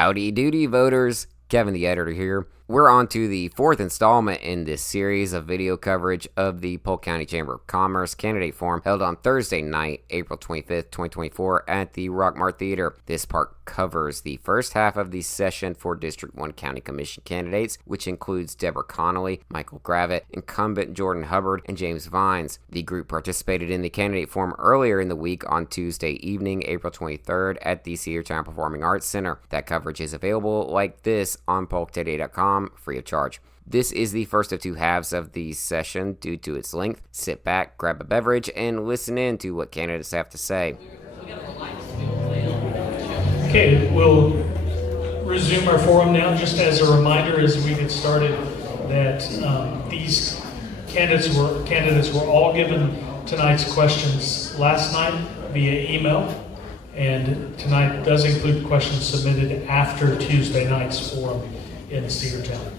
Howdy doody, voters. Kevin the editor here. We're on to the fourth installment in this series of video coverage of the Polk County Chamber of Commerce Candidate Forum held on Thursday night, April 25th, 2024 at the Rockmart Theater. This part covers the first half of the session for District 1 County Commission candidates, which includes Deborah Connolly, Michael Gravitt, incumbent Jordan Hubbard, and James Vines. The group participated in the candidate forum earlier in the week on Tuesday evening, April 23rd at the Cedartown Performing Arts Center. That coverage is available like this on polktoday.com. Free of charge. This is the first of two halves of the session due to its length. Sit back, grab a beverage, and listen in to what candidates have to say. Okay, we'll resume our forum now. Just as a reminder as we get started that these candidates were all given tonight's questions last night via email, and tonight does include questions submitted after Tuesday night's forum in Cedartown.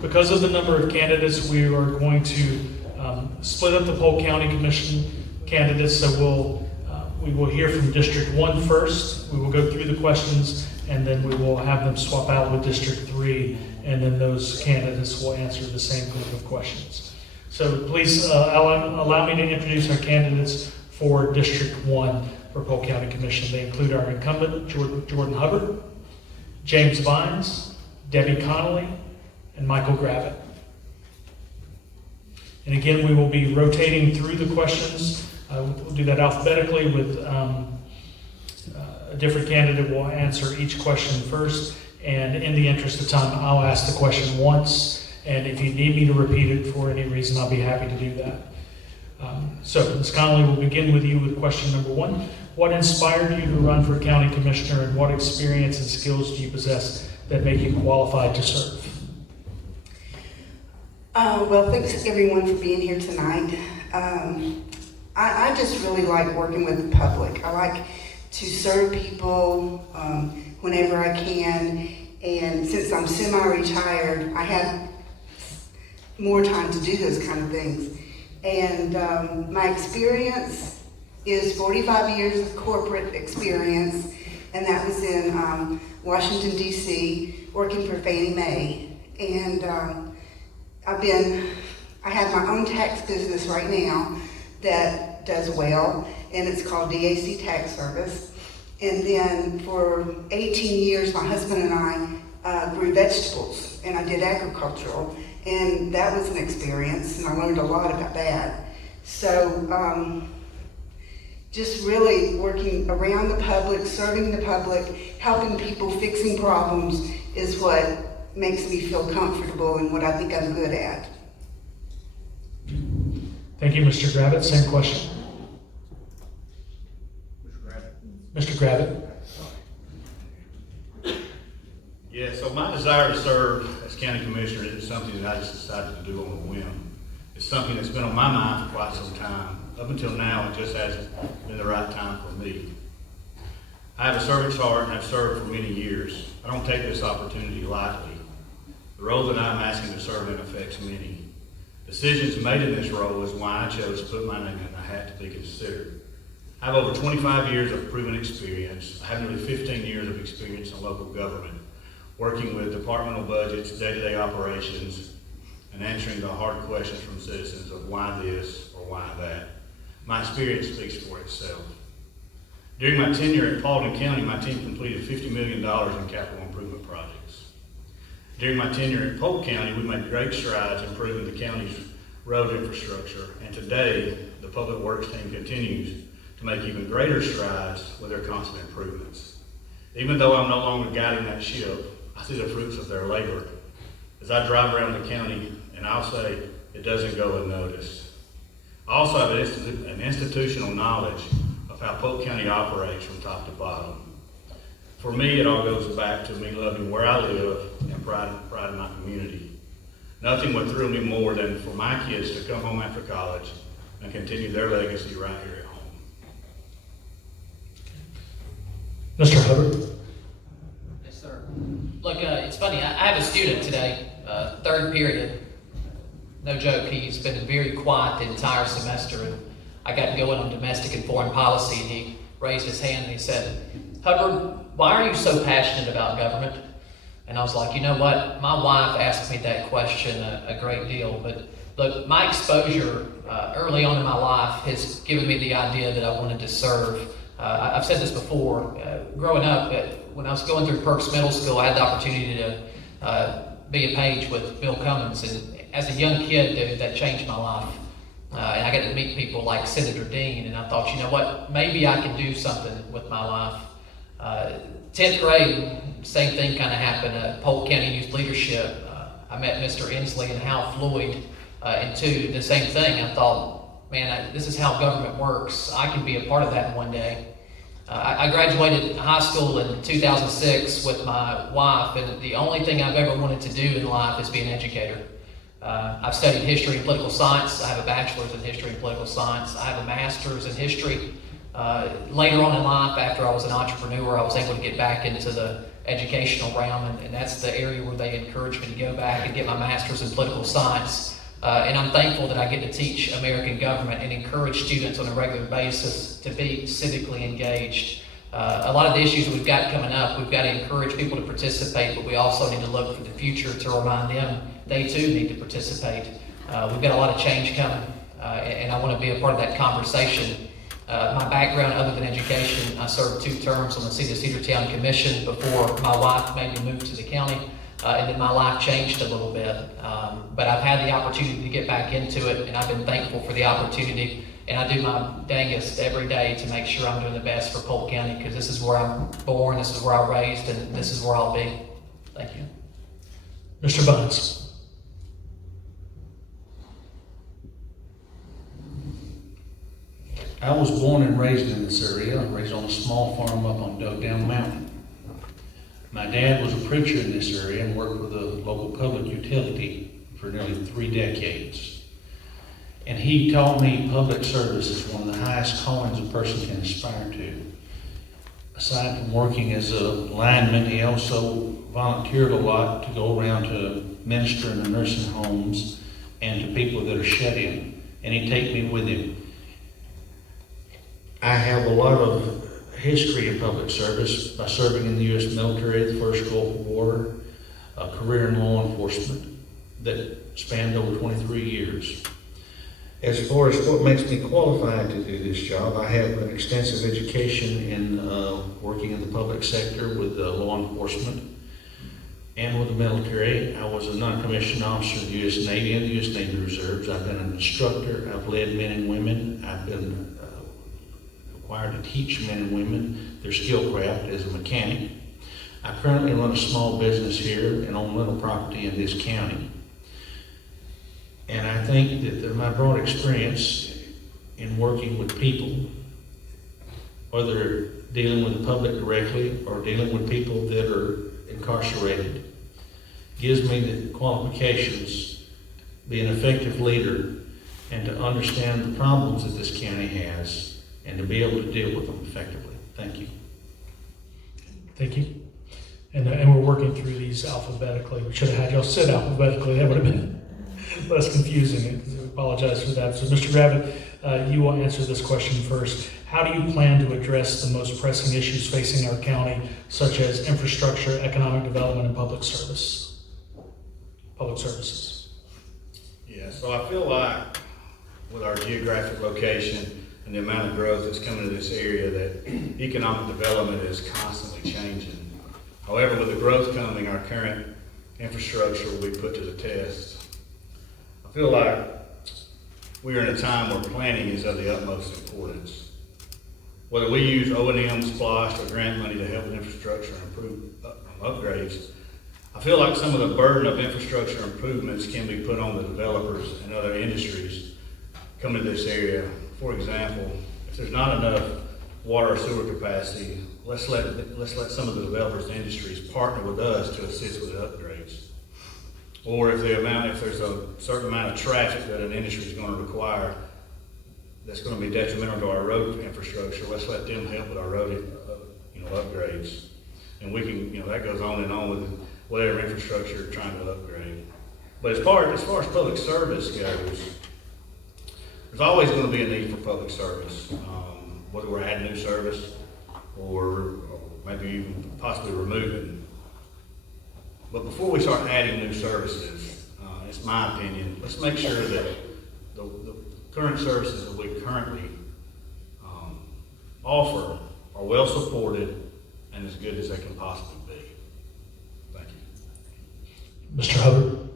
Because of the number of candidates, we are going to split up the Polk County Commission candidates. So we will hear from District 1 first. We will go through the questions, and then we will have them swap out with District 3, and then those candidates will answer the same group of questions. So please allow me to introduce our candidates for District 1 for Polk County Commission. They include our incumbent, Jordan Hubbard, James Vines, Debbie Connolly, and Michael Gravitt. And again, we will be rotating through the questions. We'll do that alphabetically with a different candidate will answer each question first. And in the interest of time, I'll ask the question once. And if you need me to repeat it for any reason, I'll be happy to do that. So Ms. Connolly, we'll begin with you with question number 1. What inspired you to run for county commissioner, and what experience and skills do you possess that make you qualified to serve? Well, thanks everyone for being here tonight. I just really like working with the public. I like to serve people whenever I can, and since I'm semi-retired, I have more time to do those kind of things. And my experience is 45 years of corporate experience, and that was in Washington, D.C., working for Fannie Mae. And I have my own tax business right now that does well, and it's called DAC Tax Service. And then for 18 years, my husband and I grew vegetables, and I did agricultural, and that was an experience, and I learned a lot about that. So just really working around the public, serving the public, helping people, fixing problems is what makes me feel comfortable and what I think I'm good at. Thank you, Mr. Gravitt. Same question. Mr. Gravitt. Yeah, so my desire to serve as county commissioner isn't something that I just decided to do on a whim. It's something that's been on my mind for quite some time. Up until now, it just hasn't been the right time for me. I have a servant's heart and I've served for many years. I don't take this opportunity lightly. The role that I'm asking to serve in affects many. Decisions made in this role is why I chose to put my name in the hat to be considered. I have over 25 years of proven experience. I have nearly 15 years of experience in local government, working with departmental budgets, day-to-day operations, and answering the hard questions from citizens of why this or why that. My experience speaks for itself. During my tenure at Paulding County, my team completed $50 million in capital improvement projects. During my tenure at Polk County, we made great strides improving the county's road infrastructure, and today, the Public Works team continues to make even greater strides with their constant improvements. Even though I'm no longer guiding that ship, I see the fruits of their labor as I drive around the county, and I'll say it doesn't go unnoticed. I also have an institutional knowledge of how Polk County operates from top to bottom. For me, it all goes back to me loving where I live and pride in my community. Nothing would thrill me more than for my kids to come home after college and continue their legacy right here at home. Mr. Hubbard. Yes, sir. Look, it's funny. I have a student today, third period. No joke, he's been very quiet the entire semester, and I got going on domestic and foreign policy, and he raised his hand and he said, Hubbard, why are you so passionate about government? And I was like, you know what? My wife asked me that question a great deal, but look, my exposure early on in my life has given me the idea that I wanted to serve. I've said this before. Growing up, when I was going through Perks Middle School, I had the opportunity to be a page with Bill Cummins, and as a young kid, dude, that changed my life. And I got to meet people like Senator Dean, and I thought, you know what? Maybe I can do something with my life. 10th grade, same thing kind of happened at Polk County Youth Leadership. I met Mr. Inslee and Hal Floyd, and two, the same thing. I thought, man, this is how government works. I can be a part of that one day. I graduated high school in 2006 with my wife, and the only thing I've ever wanted to do in life is be an educator. I've studied history and political science. I have a bachelor's in history and political science. I have a master's in history. Later on in life, after I was an entrepreneur, I was able to get back into the educational realm, and that's the area where they encouraged me to go back and get my master's in political science. And I'm thankful that I get to teach American government and encourage students on a regular basis to be civically engaged. A lot of the issues we've got coming up, we've got to encourage people to participate, but we also need to look for the future to remind them they too need to participate. We've got a lot of change coming, and I want to be a part of that conversation. My background, other than education, I served 2 terms on the City of Cedartown Commission before my wife made me move to the county, and then my life changed a little bit. But I've had the opportunity to get back into it, and I've been thankful for the opportunity. And I do my dangest every day to make sure I'm doing the best for Polk County, because this is where I'm born, this is where I raised, and this is where I'll be. Thank you. Mr. Bunce. I was born and raised in this area. I was raised on a small farm up on Dugdown Mountain. My dad was a preacher in this area and worked with a local public utility for nearly 3 decades. And he taught me public service is one of the highest callings a person can aspire to. Aside from working as a lineman, he also volunteered a lot to go around to minister in the nursing homes and to people that are shut in. And he'd take me with him. I have a lot of history in public service by serving in the U.S. military, the First Gulf War, a career in law enforcement that spanned over 23 years. As far as what makes me qualified to do this job, I have an extensive education in working in the public sector with law enforcement and with the military. I was a non-commissioned officer in the U.S. Navy and the U.S. Navy Reserves. I've been an instructor. I've led men and women. I've been required to teach men and women their skill craft as a mechanic. I currently run a small business here and own rental property in this county. And I think that my broad experience in working with people, whether dealing with the public directly or dealing with people that are incarcerated, gives me the qualifications to be an effective leader and to understand the problems that this county has and to be able to deal with them effectively. Thank you. Thank you. And we're working through these alphabetically. We should have had y'all sit alphabetically. That would have been less confusing. I apologize for that. So, Mr. Gravitt, you will answer this question first. How do you plan to address the most pressing issues facing our county, such as infrastructure, economic development, and public services? Yeah, so I feel like with our geographic location and the amount of growth that's coming to this area, that economic development is constantly changing. However, with the growth coming, our current infrastructure will be put to the test. I feel like we are in a time where planning is of the utmost importance. Whether we use O&M, SPLOST, or grant money to help with infrastructure and improve upgrades, I feel like some of the burden of infrastructure improvements can be put on the developers and other industries coming to this area. For example, if there's not enough water or sewer capacity, let's let some of the developers and industries partner with us to assist with the upgrades. Or if there's a certain amount of traffic that an industry is going to require that's going to be detrimental to our road infrastructure, let's let them help with our road upgrades. And we can, that goes on and on with whatever infrastructure you're trying to upgrade. But as far as public service goes, there's always going to be a need for public service, whether we're adding new service or maybe even possibly removing. But before we start adding new services, it's my opinion, let's make sure that the current services that we currently offer are well supported and as good as they can possibly be. Thank you. Mr. Hubbard?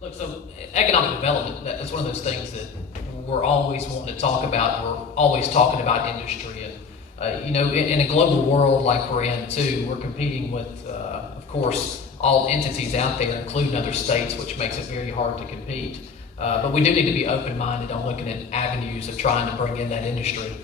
Look, so economic development, that's one of those things that we're always wanting to talk about. We're always talking about industry. And, in a global world like we're in too, we're competing with, of course, all entities out there, including other states, which makes it very hard to compete. But we do need to be open-minded on looking at avenues of trying to bring in that industry.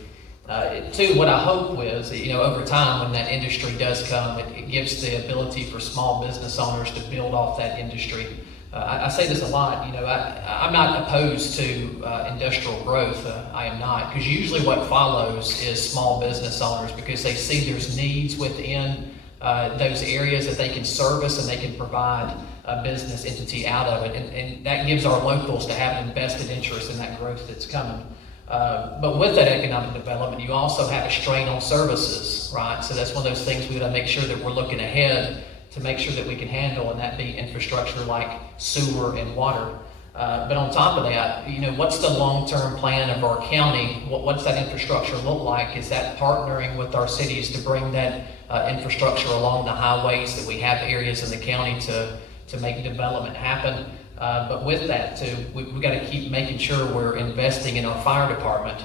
Too, what I hope is that, over time when that industry does come, it gives the ability for small business owners to build off that industry. I say this a lot, I'm not opposed to industrial growth. I am not, because usually what follows is small business owners, because they see there's needs within those areas that they can service and they can provide a business entity out of it. And that gives our locals to have an invested interest in that growth that's coming. But with that economic development, you also have a strain on services, right? So that's one of those things we got to make sure that we're looking ahead to make sure that we can handle, and that be infrastructure like sewer and water. But on top of that, what's the long-term plan of our county? What's that infrastructure look like? Is that partnering with our cities to bring that infrastructure along the highways, that we have areas in the county to make development happen? But with that too, we've got to keep making sure we're investing in our fire department.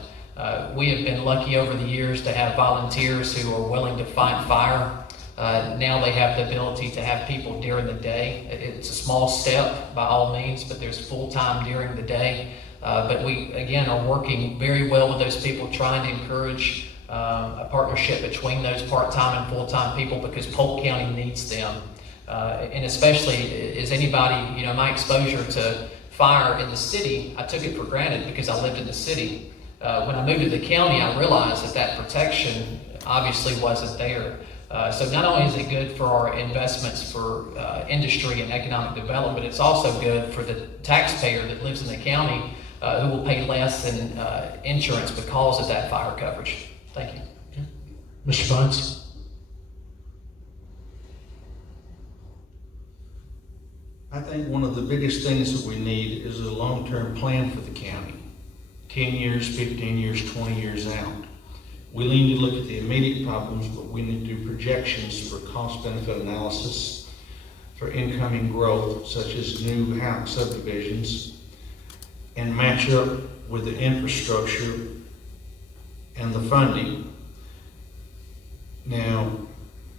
We have been lucky over the years to have volunteers who are willing to fight fire. Now they have the ability to have people during the day. It's a small step by all means, but there's full-time during the day. But we, again, are working very well with those people, trying to encourage a partnership between those part-time and full-time people, because Polk County needs them. And especially, is anybody, my exposure to fire in the city, I took it for granted because I lived in the city. When I moved to the county, I realized that protection obviously wasn't there. So not only is it good for our investments for industry and economic development, it's also good for the taxpayer that lives in the county who will pay less in insurance because of that fire coverage. Thank you. Okay. Mr. Bunce? I think one of the biggest things that we need is a long-term plan for the county. 10 years, 15 years, 20 years out. We need to look at the immediate problems, but we need to do projections for cost-benefit analysis, for incoming growth, such as new house subdivisions, and match up with the infrastructure and the funding. Now,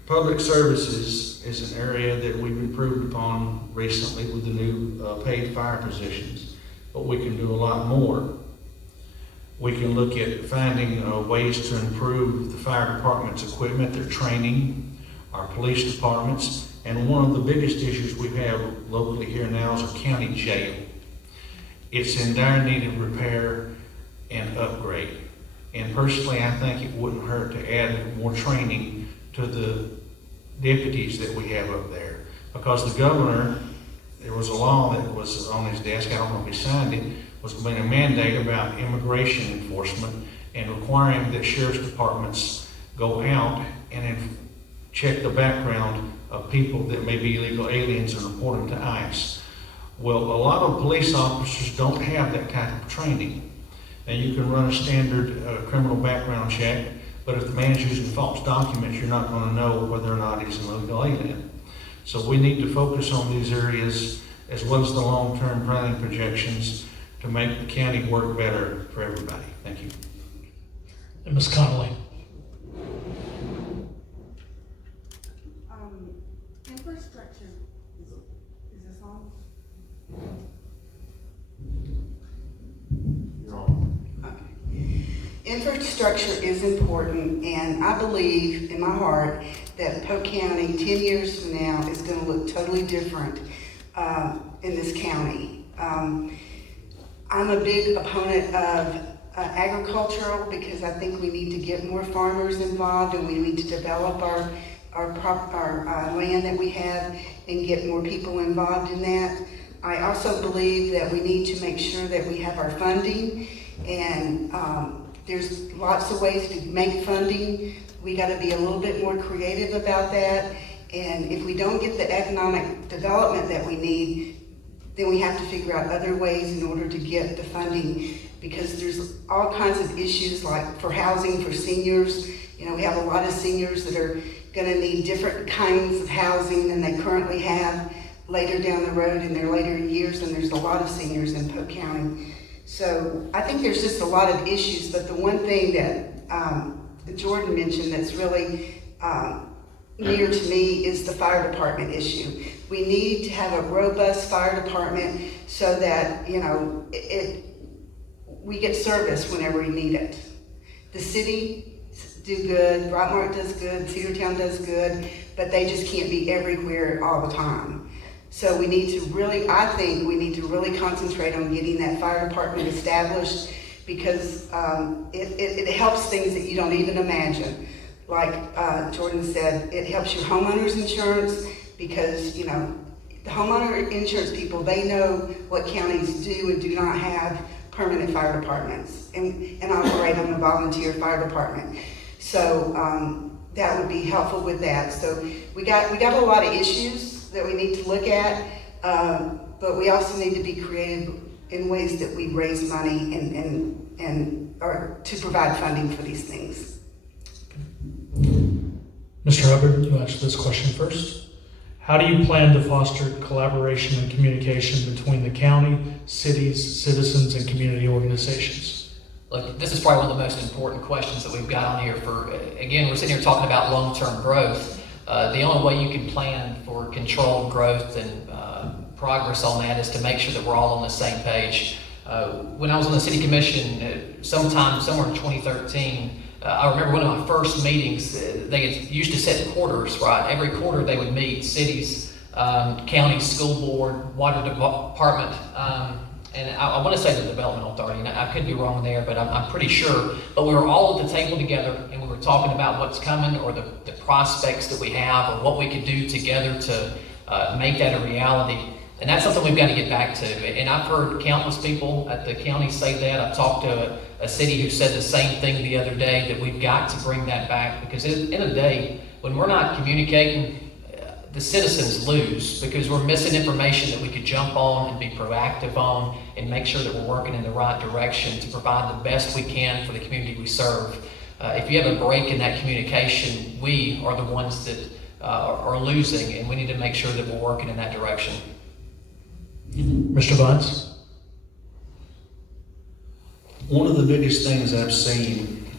public services is an area that we've improved upon recently with the new paid fire positions, but we can do a lot more. We can look at finding ways to improve the fire department's equipment, their training, our police departments, and one of the biggest issues we have locally here now is our county jail. It's in dire need of repair and upgrade. And personally, I think it wouldn't hurt to add more training to the deputies that we have up there. Because the governor, there was a law that was on his desk, I don't know if he signed it, was going to mandate about immigration enforcement and requiring that sheriff's departments go out and check the background of people that may be illegal aliens and report them to ICE. Well, a lot of police officers don't have that type of training. And you can run a standard criminal background check, but if the man's using false documents, you're not going to know whether or not he's an illegal alien. So we need to focus on these areas as well as the long-term planning projections to make the county work better for everybody. Thank you. And Ms. Connolly? Infrastructure, is this on? Okay. Infrastructure is important, and I believe in my heart that Polk County 10 years from now is going to look totally different in this county. I'm a big opponent of agricultural, because I think we need to get more farmers involved, and we need to develop our land that we have and get more people involved in that. I also believe that we need to make sure that we have our funding, and there's lots of ways to make funding. We got to be a little bit more creative about that. And if we don't get the economic development that we need, then we have to figure out other ways in order to get the funding, because there's all kinds of issues like for housing for seniors. You know, we have a lot of seniors that are going to need different kinds of housing than they currently have later down the road in their later years, and there's a lot of seniors in Polk County. So I think there's just a lot of issues, but the one thing that Jordan mentioned that's really near to me is the fire department issue. We need to have a robust fire department so that, you know, we get service whenever we need it. The city do good, Brockmart does good, Cedartown does good, but they just can't be everywhere all the time. So we need to really, I think we need to really concentrate on getting that fire department established, because it helps things that you don't even imagine. Like Jordan said, it helps your homeowner's insurance, because, you know, the homeowner insurance people, they know what counties do and do not have permanent fire departments and operate on a volunteer fire department. So that would be helpful with that. So we got a lot of issues that we need to look at, but we also need to be creative in ways that we raise money and or to provide funding for these things. Mr. Hubbard, you answer this question first. How do you plan to foster collaboration and communication between the county, cities, citizens, and community organizations? Look, this is probably one of the most important questions that we've got on here. Again, we're sitting here talking about long-term growth. The only way you can plan for controlled growth and progress on that is to make sure that we're all on the same page. When I was on the city commission, somewhere in 2013, I remember one of my first meetings, they used to set quarters, right? Every quarter they would meet, cities, counties, school board, water department, and I want to say the development authority, and I could be wrong there, but I'm pretty sure. But we were all at the table together, and we were talking about what's coming, or the prospects that we have, or what we could do together to make that a reality. And that's something we've got to get back to. And I've heard countless people at the county say that. I've talked to a city who said the same thing the other day, that we've got to bring that back, because at the end of the day, when we're not communicating, the citizens lose, because we're missing information that we could jump on and be proactive on and make sure that we're working in the right direction to provide the best we can for the community we serve. If you have a break in that communication, we are the ones that are losing, and we need to make sure that we're working in that direction. Mr. Vines? One of the biggest things I've seen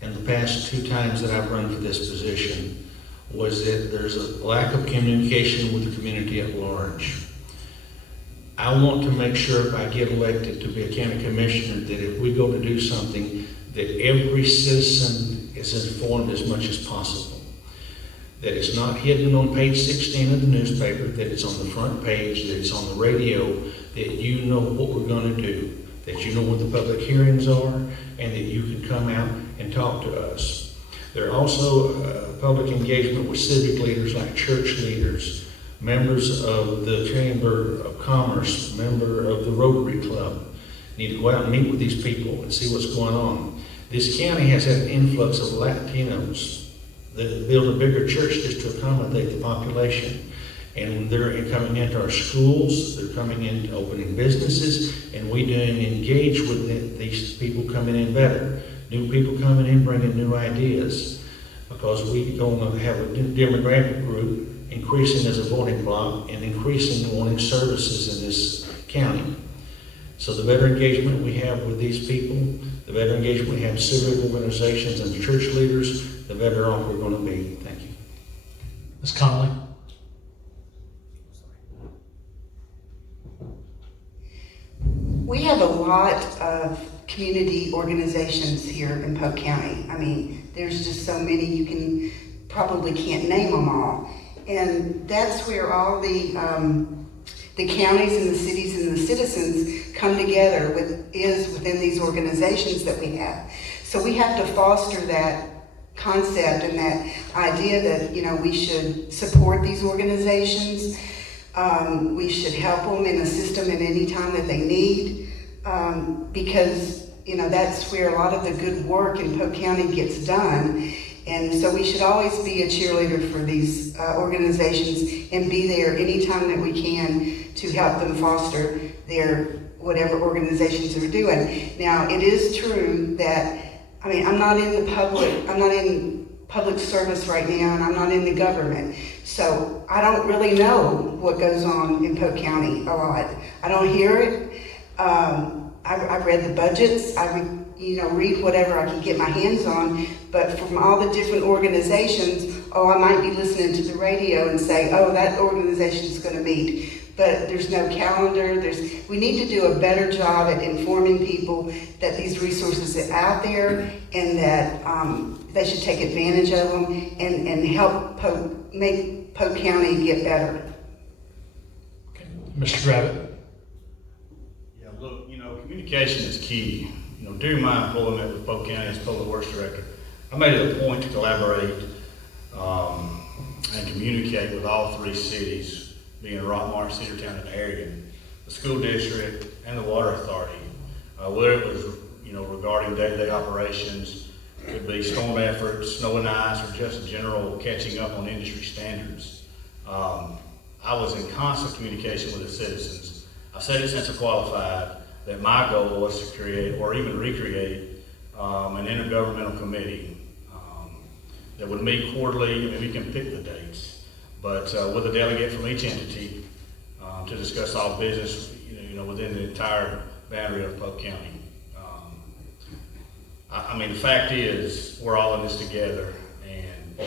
in the past 2 times that I've run for this position was that there's a lack of communication with the community at large. I want to make sure if I get elected to be a county commissioner that if we go to do something, that every citizen is informed as much as possible. That it's not hidden on page 16 of the newspaper, that it's on the front page, that it's on the radio, that you know what we're going to do, that you know what the public hearings are, and that you can come out and talk to us. There are also public engagement with civic leaders like church leaders, members of the Chamber of Commerce, member of the Rotary Club. You need to go out and meet with these people and see what's going on. This county has had an influx of Latinos that build a bigger church just to accommodate the population. And they're coming into our schools, they're coming in opening businesses, and we didn't engage with these people coming in better. New people coming in bringing new ideas, because we're going to have a demographic group increasing as a voting bloc and increasing wanting services in this county. So the better engagement we have with these people, the better engagement we have with civic organizations and church leaders, the better off we're going to be. Thank you. Ms. Connolly? We have a lot of community organizations here in Polk County. I mean, there's just so many, you can probably can't name them all. And that's where all the counties and the cities and the citizens come together within these organizations that we have. So we have to foster that concept and that idea that, you know, we should support these organizations. We should help them and assist them at any time that they need, because, you know, that's where a lot of the good work in Polk County gets done. And so we should always be a cheerleader for these organizations and be there anytime that we can to help them foster their whatever organizations are doing. Now, it is true that, I mean, I'm not in public service right now, and I'm not in the government. So I don't really know what goes on in Polk County a lot. I don't hear it. I've read the budgets. I read whatever I can get my hands on. But from all the different organizations, I might be listening to the radio and say, that organization is going to meet. But there's no calendar. We need to do a better job at informing people that these resources are out there and that they should take advantage of them and help make Polk County get better. Okay. Mr. Gravitt. Yeah, look, communication is key. During my employment with Polk County as Public Works Director, I made it a point to collaborate and communicate with all three cities, being Rockmart, Cedartown, and Harrigan, the school district, and the water authority, whether it was, regarding day-to-day operations, it could be storm efforts, snow and ice, or just general catching up on industry standards. I was in constant communication with the citizens. I've said it since I qualified that my goal was to create or even recreate an intergovernmental committee that would meet quarterly. I mean, we can pick the dates, but with a delegate from each entity to discuss all business, within the entire boundary of Polk County. The fact is, we're all in this together, and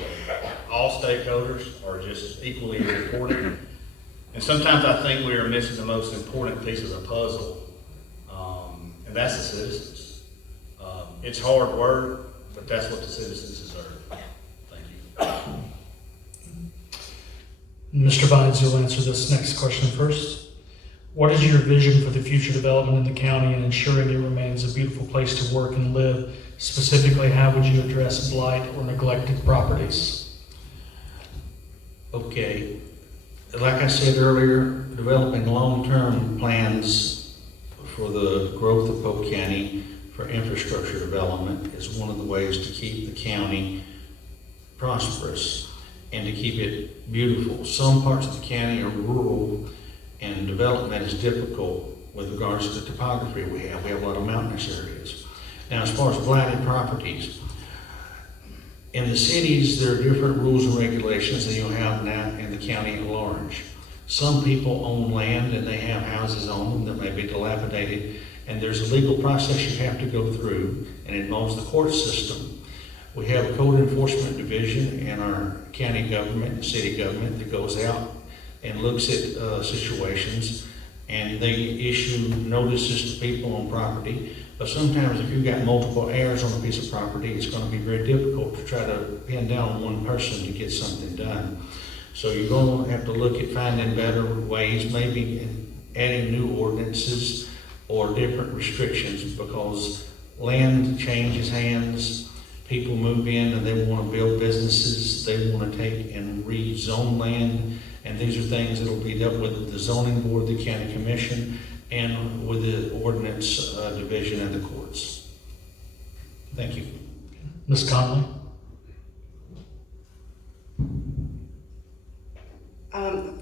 all stakeholders are just equally as important. And sometimes I think we are missing the most important piece of the puzzle, and that's the citizens. It's hard work, but that's what the citizens deserve. Thank you. Mr. Vines, you'll answer this next question first. What is your vision for the future development in the county and ensuring it remains a beautiful place to work and live? Specifically, how would you address blight or neglected properties? Okay, like I said earlier, developing long-term plans for the growth of Polk County for infrastructure development is one of the ways to keep the county prosperous and to keep it beautiful. Some parts of the county are rural and development is difficult with regards to the topography we have. We have a lot of mountainous areas. Now, as far as blighted properties, in the cities, there are different rules and regulations than you'll have now in the county at large. Some people own land and they have houses on them that may be dilapidated, and there's a legal process you have to go through, and it involves the court system. We have a code enforcement division in our county government and city government that goes out and looks at situations, and they issue notices to people on property. But sometimes if you've got multiple heirs on a piece of property, it's going to be very difficult to try to pin down one person to get something done. So you're going to have to look at finding better ways, maybe adding new ordinances or different restrictions, because land changes hands. People move in and they want to build businesses. They want to take and rezone land. And these are things that will be dealt with the zoning board, the county commission, and with the ordinance division and the courts. Thank you. Ms. Conley?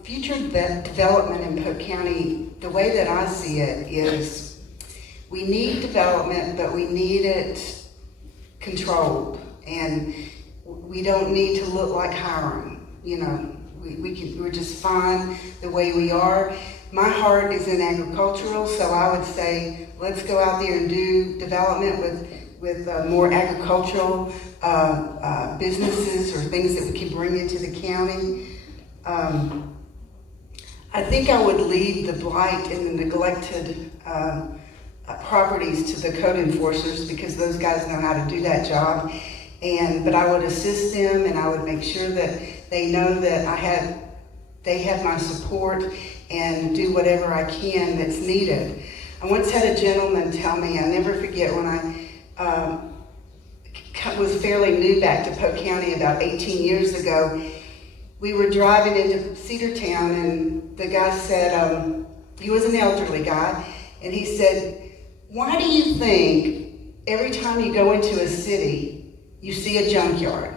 Future development in Polk County, the way that I see it is we need development, but we need it controlled. And we don't need to look like Hiram. We're just fine the way we are. My heart is in agricultural, so I would say let's go out there and do development with more agricultural businesses or things that we can bring into the county. I think I would leave the blight and the neglected properties to the code enforcers, because those guys know how to do that job. But I would assist them, and I would make sure that they know that they have my support and do whatever I can that's needed. I once had a gentleman tell me, I never forget, when I was fairly new back to Polk County about 18 years ago, we were driving into Cedartown, and the guy said, he was an elderly guy, and he said, "Why do you think every time you go into a city, you see a junkyard?"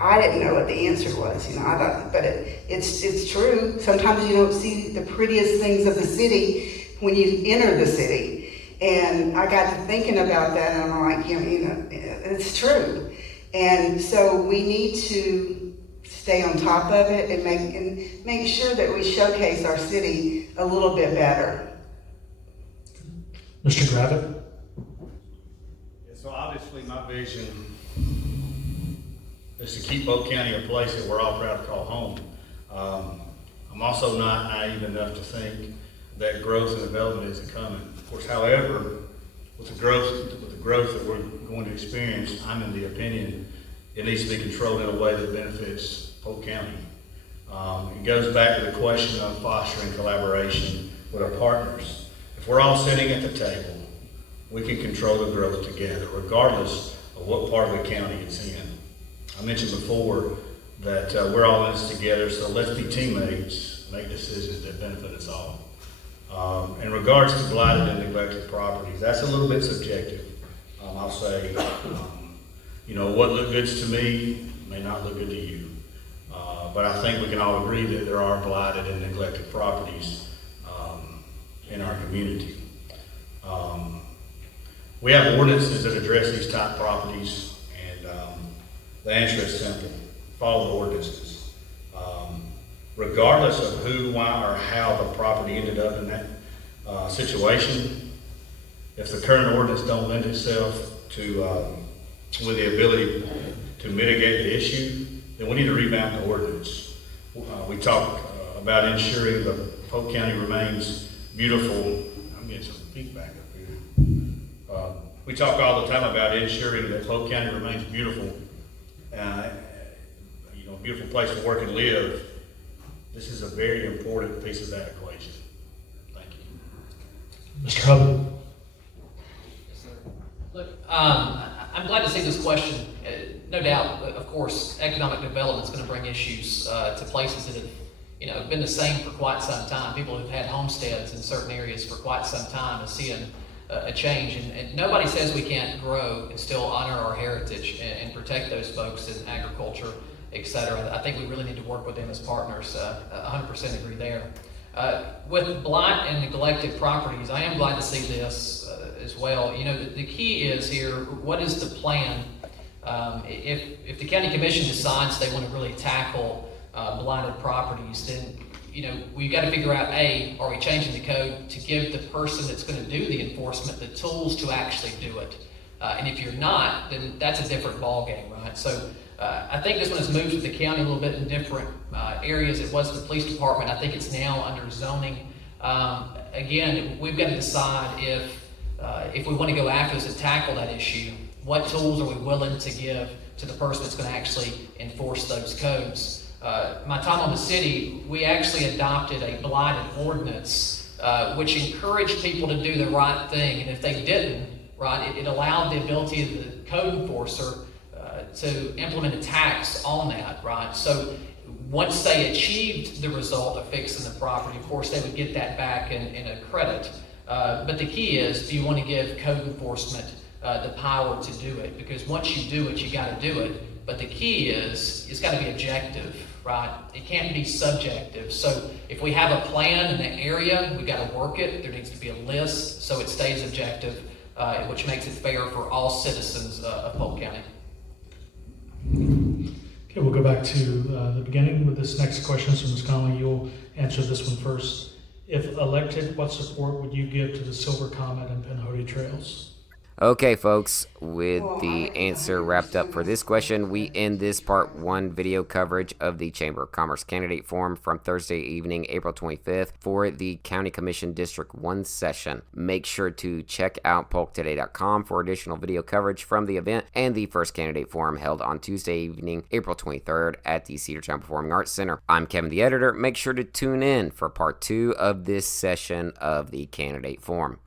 I didn't know what the answer was, I thought, but it's true. Sometimes you don't see the prettiest things of the city when you enter the city. And I got to thinking about that, and I'm like, it's true. And so we need to stay on top of it and make sure that we showcase our city a little bit better. Mr. Gravitt? Yeah, so obviously my vision is to keep Polk County a place that we're all proud to call home. I'm also not naive enough to think that growth and development isn't coming. Of course, however, with the growth that we're going to experience, I'm in the opinion it needs to be controlled in a way that benefits Polk County. It goes back to the question of fostering collaboration with our partners. If we're all sitting at the table, we can control the growth together, regardless of what part of the county it's in. I mentioned before that we're all in this together, so let's be teammates, make decisions that benefit us all. In regards to blighted and neglected properties, that's a little bit subjective. I'll say, what looks good to me may not look good to you. But I think we can all agree that there are blighted and neglected properties in our community. We have ordinances that address these type properties, and the answer is simple: follow the ordinances. Regardless of who, why, or how the property ended up in that situation, if the current ordinance don't lend itself to with the ability to mitigate the issue, then we need to revamp the ordinance. We talk about ensuring that Polk County remains beautiful. I'm getting some feedback up here. We talk all the time about ensuring that Polk County remains beautiful, beautiful place to work and live. This is a very important piece of that equation. Thank you. Mr. Hubbard? Look, I'm glad to see this question. No doubt, of course, economic development is going to bring issues to places that have, been the same for quite some time. People who've had homesteads in certain areas for quite some time are seeing a change. And nobody says we can't grow and still honor our heritage and protect those folks in agriculture, et cetera. I think we really need to work with them as partners. 100% agree there. With blight and neglected properties, I am glad to see this as well. The key is here, what is the plan? If the county commission decides they want to really tackle blighted properties, then we've got to figure out, are we changing the code to give the person that's going to do the enforcement the tools to actually do it? And if you're not, then that's a different ballgame, right? So I think this one has moved with the county a little bit in different areas. It was the police department. I think it's now under zoning. Again, we've got to decide if we want to go after this and tackle that issue, what tools are we willing to give to the person that's going to actually enforce those codes? My time on the city, we actually adopted a blighted ordinance, which encouraged people to do the right thing. And if they didn't, right, it allowed the ability of the code enforcer to implement a tax on that, right? So once they achieved the result of fixing the property, of course, they would get that back in a credit. But the key is, do you want to give code enforcement the power to do it? Because once you do it, you got to do it. But the key is, it's got to be objective, right? It can't be subjective. So if we have a plan in an area, we got to work it. There needs to be a list so it stays objective, which makes it fair for all citizens of Polk County. Okay, we'll go back to the beginning with this next question. So Ms. Conley, you'll answer this one first. If elected, what support would you give to the Silver Comet and Pinhoti Trails? Okay, folks, with the answer wrapped up for this question, we end this part 1 video coverage of the Chamber of Commerce candidate forum from Thursday evening, April 25th for the County Commission District 1 session. Make sure to check out polktoday.com for additional video coverage from the event and the first candidate forum held on Tuesday evening, April 23rd at the Cedartown Performing Arts Center. I'm Kevin, the editor. Make sure to tune in for part 2 of this session of the candidate forum.